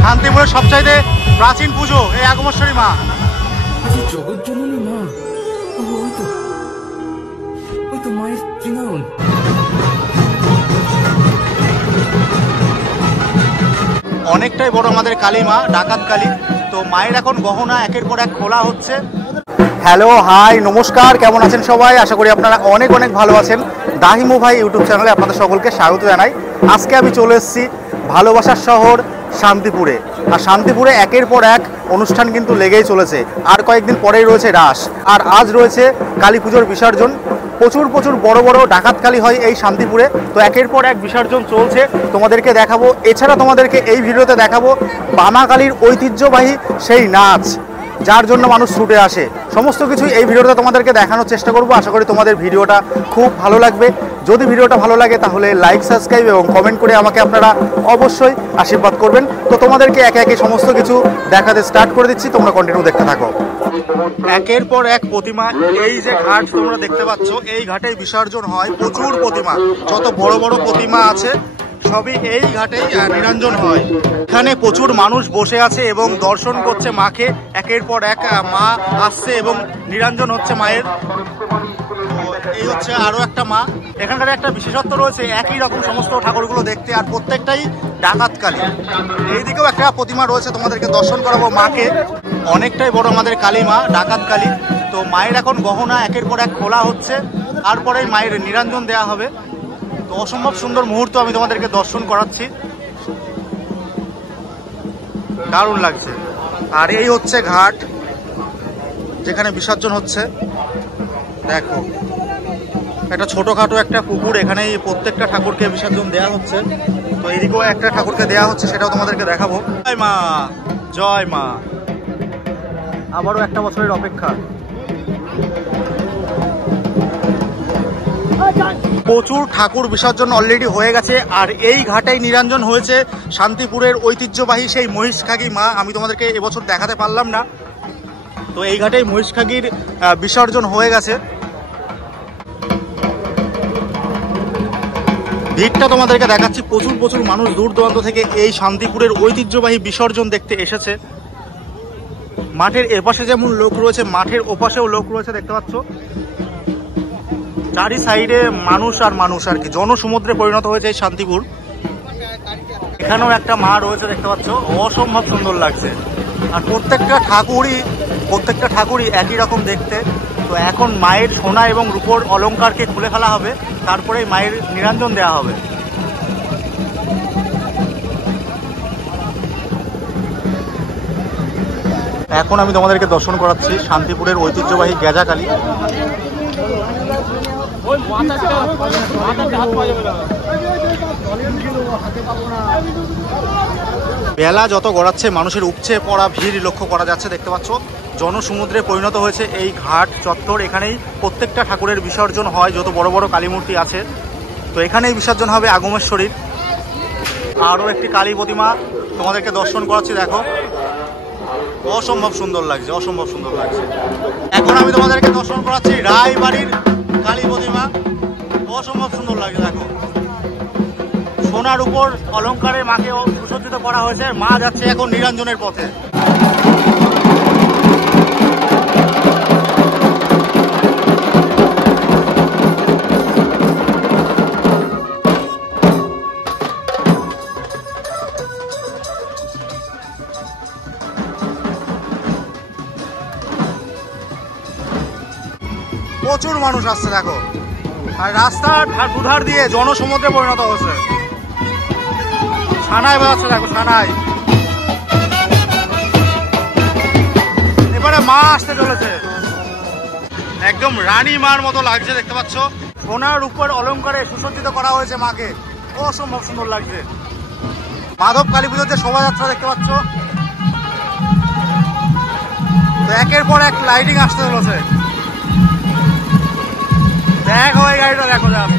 শান্তিপুরের সবচাইতে প্রাচীন পুজো এই আগমেশ্বরী মা। জগজ্জননী মা, ওই তো মায়ের তৃণায়ন। অনেকটাই বড় আমাদের কালী মা, ডাকাত কালী। তো মায়ের এখন গহনা একের পর এক খোলা হচ্ছে। হ্যালো, হাই, নমস্কার, কেমন আছেন সবাই? আশা করি আপনারা অনেক অনেক ভালো আছেন। দাহিমু ভাই ইউটিউব চ্যানেলে আপনাদের সকলকে স্বাগত জানাই। আজকে আমি চলে এসেছি ভালোবাসার শহর শান্তিপুরে। আর শান্তিপুরে একের পর এক অনুষ্ঠান কিন্তু লেগেই চলেছে। আর কয়েকদিন পরেই রয়েছে রাস, আর আজ রয়েছে কালী পুজোর বিসর্জন। প্রচুর প্রচুর বড় বড় ডাকাত কালী হয় এই শান্তিপুরে। তো একের পর এক বিসর্জন চলছে, তোমাদেরকে দেখাবো। এছাড়া তোমাদেরকে এই ভিডিওতে দেখাবো বামা কালীর ঐতিহ্যবাহী সেই নাচ, যার জন্য মানুষ ছুটে আসে। সমস্ত কিছুই এই ভিডিওটা তোমাদেরকে দেখানোর চেষ্টা করব। আশা করি তোমাদের ভিডিওটা খুব ভালো লাগবে। যদি ভিডিওটা ভালো লাগে তাহলে লাইক, সাবস্ক্রাইব এবং কমেন্ট করে আমাকে আপনারা অবশ্যই আশীর্বাদ করবেন। তো তোমাদেরকে একে একে সমস্ত কিছু দেখাতে স্টার্ট করে দিচ্ছি, তোমরা কন্টিনিউ দেখতে থাকো। একের পর এক প্রতিমা, এই যে ঘাট তোমরা দেখতে পাচ্ছ, এই ঘাটেই বিসর্জন হয়। প্রচুর প্রতিমা, যত বড় বড় প্রতিমা আছে সবই এই ঘাটেই নিরঞ্জন হয়। এখানে প্রচুর মানুষ বসে আছে এবং দর্শন করছে মাকে। একের পর এক মা আসছে এবং নিরঞ্জন হচ্ছে মায়ের। এই হচ্ছে আরো একটা মা। এখানকার একটা বিশেষত্ব রয়েছে, একই রকম সমস্ত ঠাকুরগুলো দেখতে, আর প্রত্যেকটাই ডাকাত কালী। এইদিকেও একটা প্রতিমা রয়েছে, তোমাদেরকে দর্শন করাবো মাকে। অনেকটাই বড় আমাদের কালী মা, ডাকাত কালী। তো মায়ের এখন গহনা একের পর এক খোলা হচ্ছে, তারপরে মায়ের নিরঞ্জন দেয়া হবে। তো অসম্ভব সুন্দর মুহূর্ত আমি তোমাদেরকে দর্শন করাচ্ছি, দারুণ লাগছে। আর এই হচ্ছে ঘাট যেখানে বিসর্জন হচ্ছে। দেখো, একটা ছোটখাটো একটা পুকুর, এখানেই প্রত্যেকটা ঠাকুরকে বিসর্জন দেওয়া হচ্ছে। তো এইদিকেও একটা ঠাকুরকে দেওয়া হচ্ছে, সেটাও তোমাদেরকে দেখাবো। জয় মা, জয় মা। আবারও একটা বছরের অপেক্ষা। প্রচুর ঠাকুর বিসর্জন অলরেডি হয়ে গেছে। আর এই ঘাটেই নিরঞ্জন হয়েছে শান্তিপুরের ঐতিহ্যবাহী সেই মহিষখাগী মা। আমি তোমাদেরকে এবছর দেখাতে পারলাম না। তো এই ঘাটেই মহিষখাগীর বিসর্জন হয়ে গেছে। ভিড়টা তোমাদেরকে দেখাচ্ছি। প্রচুর প্রচুর মানুষ দূর দূরান্ত থেকে এই শান্তিপুরের ঐতিহ্যবাহী বিসর্জন দেখতে এসেছে। মাঠের এপাশে যেমন লোক রয়েছে, মাঠের ওপাশেও লোক রয়েছে, দেখতে পাচ্ছ। চারি সাইডে মানুষ আর মানুষ, আর কি জনসমুদ্রে পরিণত হয়েছে এই শান্তিপুর। এখানেও একটা মা রয়েছে, দেখতে পাচ্ছ, অসম্ভব সুন্দর লাগছে। আর প্রত্যেকটা ঠাকুরই একই রকম দেখতে। তো এখন মায়ের সোনা এবং রূপোর অলংকারকে খুলে ফেলা হবে, তারপরে মায়ের নিরঞ্জন দেওয়া হবে। এখন আমি তোমাদেরকে দর্শন করাচ্ছি শান্তিপুরের ঐতিহ্যবাহী গেজা কালী। বেলা যত গড়াচ্ছে মানুষের উপচে পড়া ভিড় লক্ষ্য করা যাচ্ছে, দেখতে পাচ্ছ। জনসমুদ্রে পরিণত হয়েছে এই ঘাট চত্বর। এখানেই প্রত্যেকটা ঠাকুরের বিসর্জন হয়, যত বড় বড় কালী মূর্তি আছে। তো এখানেই বিসর্জন হবে আগমেশ্বরীর। আরও একটি কালী প্রতিমা তোমাদেরকে দর্শন করাচ্ছি, দেখো, অসম্ভব সুন্দর লাগছে, অসম্ভব সুন্দর লাগছে। এখন আমি তোমাদেরকে দর্শন করাচ্ছি রায়বাড়ির কালী প্রতিমা। অসম্ভব সুন্দর লাগছে, দেখো, সোনার উপর অলংকারে মাকে সুসজ্জিত করা হয়েছে। মা যাচ্ছে এখন নিরঞ্জনের পথে। প্রচুর মানুষ আসছে, দেখো। আর রাস্তার দুধার দিয়ে জনসমুদ্রে পরিণত হয়েছে। সানাই বাজাচ্ছে, দেখো, সানাই। এবারে মা আসতে চলেছে, একদম রানী মার মতো লাগছে, দেখতে পাচ্ছ। সোনার উপর অলঙ্কারে সুসজ্জিত করা হয়েছে মাকে, অসম্ভব সুন্দর লাগছে। মাধব কালী পুজোর যে শোভাযাত্রা দেখতে পাচ্ছ, তো একের পর এক লাইটিং আসতে চলেছে। দেখো এই গাড়িটা, দেখো যাক।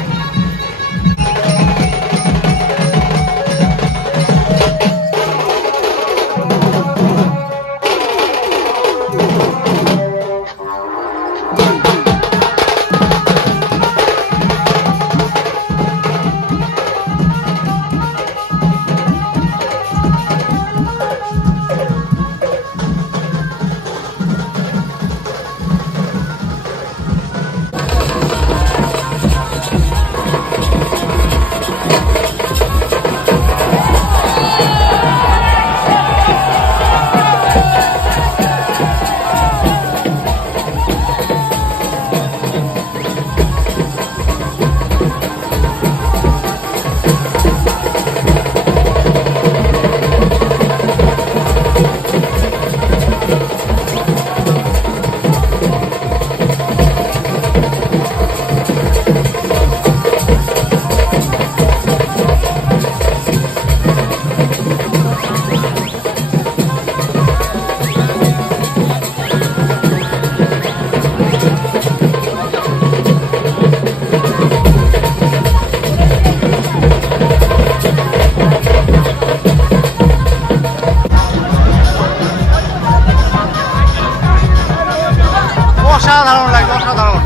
অসাধারণ লাগছে, অসাধারণ।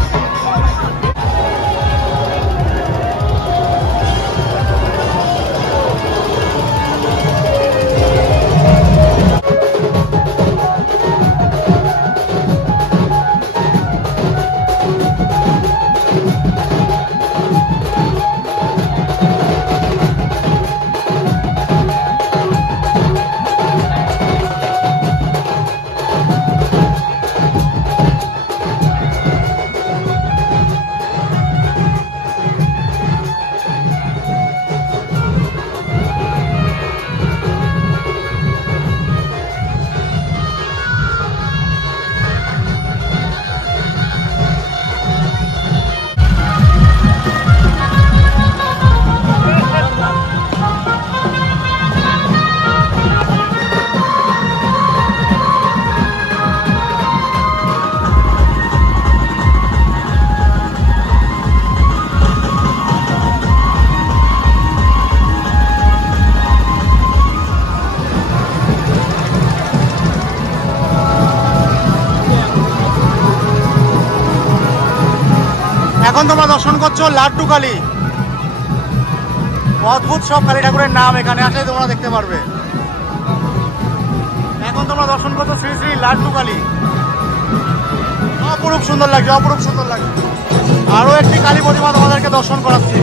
এখন তোমরা দর্শন করছো লাড্ডু কালী। অদ্ভুত সব কালী ঠাকুরের নাম, এখানে আসলে তোমরা দেখতে পারবে। এখন তোমরা দর্শন করছো শ্রী শ্রী লাড্ডু কালী। অপরূপ সুন্দর লাগছে, অপরূপ সুন্দর লাগছে। আরো একটি কালী প্রতিমা তোমাদেরকে দর্শন করাচ্ছি।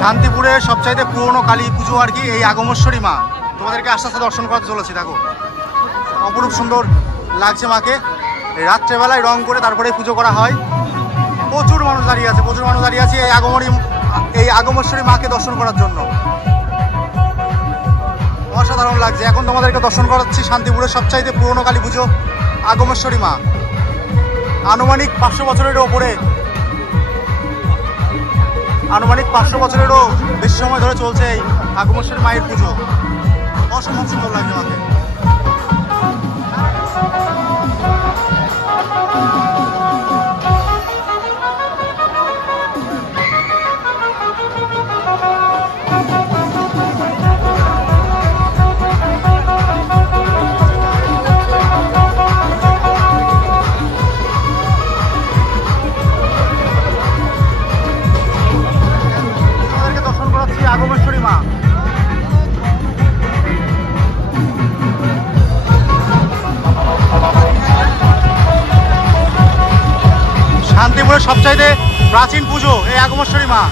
শান্তিপুরের সবচাইতে পুরনো কালী পুজো আর কি এই আগমেশ্বরী মা। তোমাদেরকে আস্তে আস্তে দর্শন করাতে চলেছি। দেখো অপরূপ সুন্দর লাগছে মাকে। রাত্রেবেলায় রং করে তারপরে পুজো করা হয়। প্রচুর মানুষ দাঁড়িয়ে আছে, প্রচুর মানুষ দাঁড়িয়ে আছে এই আগমেশ্বরী মাকে দর্শন করার জন্য। অসাধারণ লাগছে। এখন তোমাদেরকে দর্শন করাচ্ছি শান্তিপুরের সবচাইতে পুরনো কালী পুজো আগমেশ্বরী মা। আনুমানিক 500 বছরের ওপরে, আনুমানিক 500 বছরেরও বেশি সময় ধরে চলছে এই আগমেশ্বরী মায়ের পুজো। অসম্ভব সুন্দর লাগছে আমাকে। আগমেশ্বরী মা। শান্তিপুরের সবচাইতে প্রাচীন পুজো এই আগমেশ্বরী মা।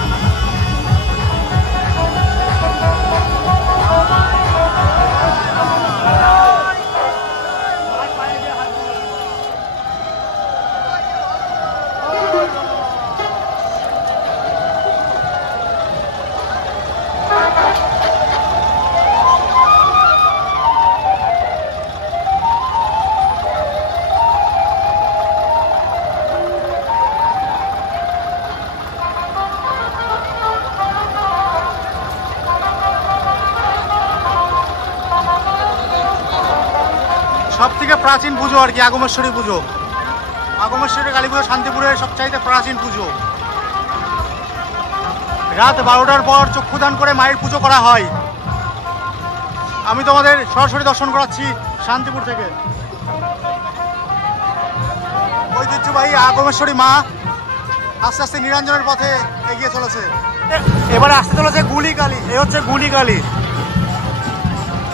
প্রাচীন পুজো আর কি, আগমেশ্বরী পুজো। আগমেশ্বরী কালী পুজো শান্তিপুরের সবচাইতে প্রাচীন পুজো। রাত 12টার পর চক্ষুদান করে মায়ের পুজো করা হয়। আমি তোমাদের সরাসরি দর্শন করাচ্ছি শান্তিপুর থেকে। ঐতিহ্যবাহী আগমেশ্বরী মা আস্তে আস্তে নিরঞ্জনের পথে এগিয়ে চলেছে। এবারে আসতে চলেছে গুলি কালী। এ হচ্ছে গুলি কালী।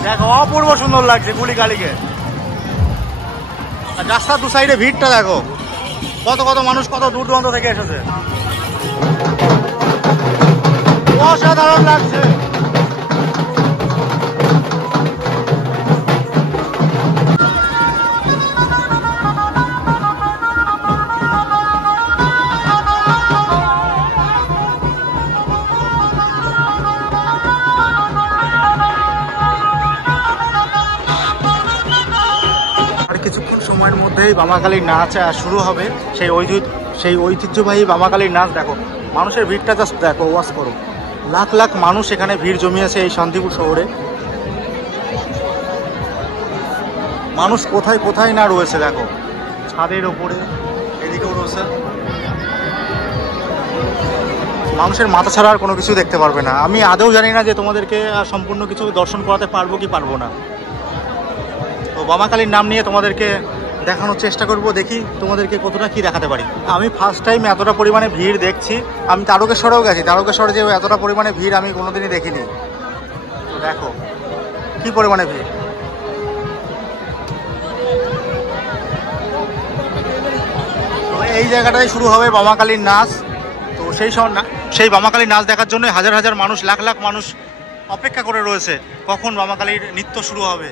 দেখো অপূর্ব সুন্দর লাগছে গুলি কালীকে। আর রাস্তার দু সাইডে ভিড়টা দেখো, কত কত মানুষ কত দূর দূরান্ত থেকে এসেছে। অসাধারণ লাগছে। কিছুক্ষণ সময়ের মধ্যেই বামাকালীর নাচ শুরু হবে। সেই ঐতিহ্যবাহী বামাকালীর নাচ দেখো, মানুষের ভিড়টা জাস্ট দেখো, ওয়াচ করো। লাখ লাখ মানুষ এখানে ভিড় জমিয়েছে এই শান্তিপুর শহরে। মানুষ কোথায় কোথায় না রয়েছে দেখো, ছাদের ওপরে, এদিকেও রয়েছে। মানুষের মাথা ছাড়া আর কোনো কিছু দেখতে পারবে না। আমি আদৌ জানি না যে তোমাদেরকে সম্পূর্ণ কিছু দর্শন করাতে পারবো কি পারবো না। তো বামাকালীর নাম নিয়ে তোমাদেরকে দেখানোর চেষ্টা করব, দেখি তোমাদেরকে কতটা কি দেখাতে পারি। আমি ফার্স্ট টাইম এতটা পরিমাণে ভিড় দেখছি। আমি তারকেশ্বরেও গেছি, তারকেশ্বরে যে এতটা পরিমাণে ভিড় আমি কোনোদিনই দেখিনি। তো দেখো কি পরিমাণে ভিড়। তো এই জায়গাটায় শুরু হবে বামাকালীর নাচ। তো সেই বামাকালীর নাচ দেখার জন্য হাজার হাজার মানুষ, লাখ লাখ মানুষ অপেক্ষা করে রয়েছে কখন বামাকালীর নৃত্য শুরু হবে।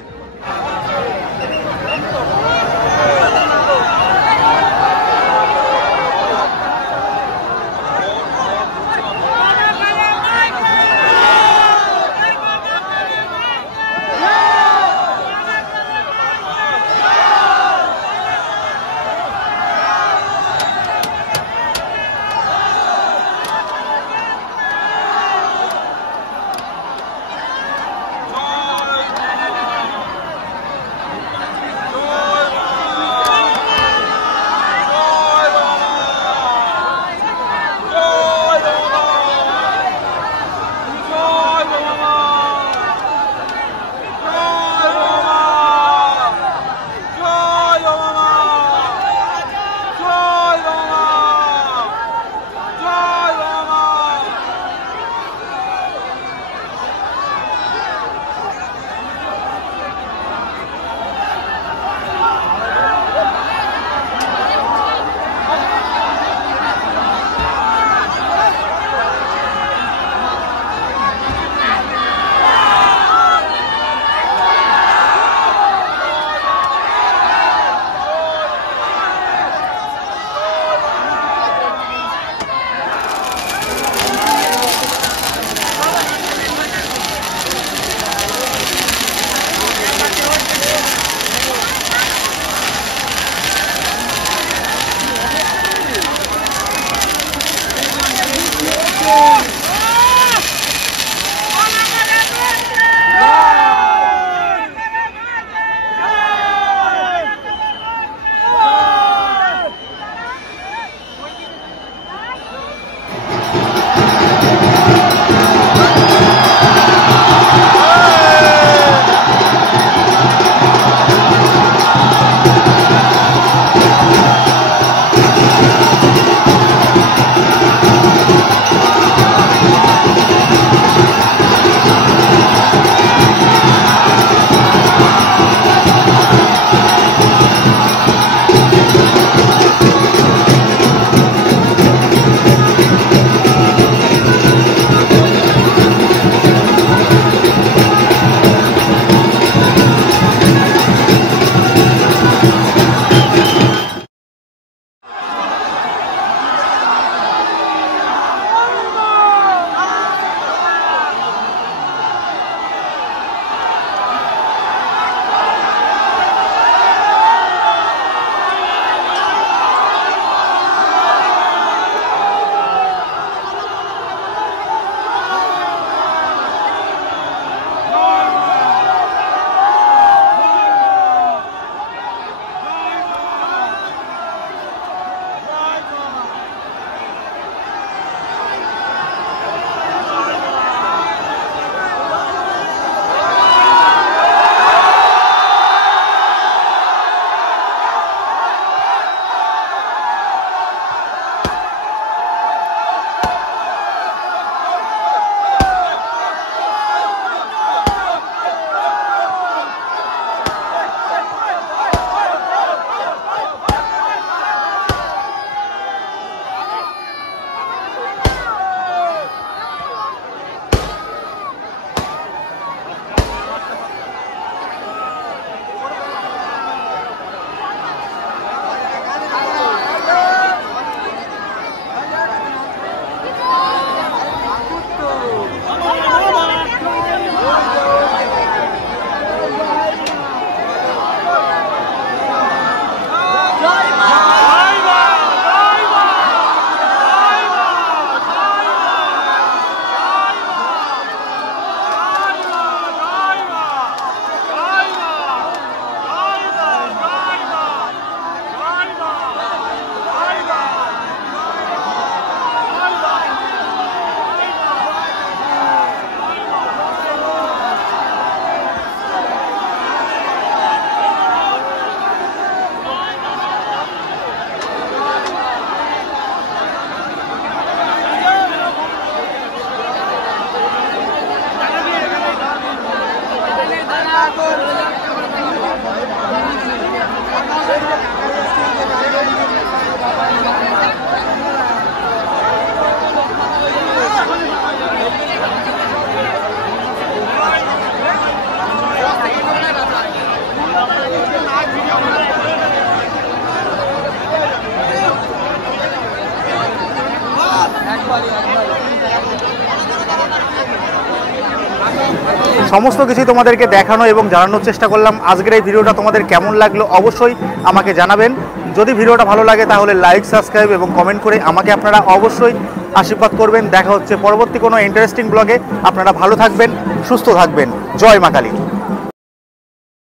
সমস্ত কিছুই তোমাদেরকে দেখানো এবং জানানোর চেষ্টা করলাম। আজকের এই ভিডিওটা তোমাদের কেমন লাগলো অবশ্যই আমাকে জানাবেন। যদি ভিডিওটা ভালো লাগে তাহলে লাইক, সাবস্ক্রাইব এবং কমেন্ট করে আমাকে আপনারা অবশ্যই আশীর্বাদ করবেন। দেখা হচ্ছে পরবর্তী কোনো ইন্টারেস্টিং ব্লগে। আপনারা ভালো থাকবেন, সুস্থ থাকবেন। জয় মা কালী।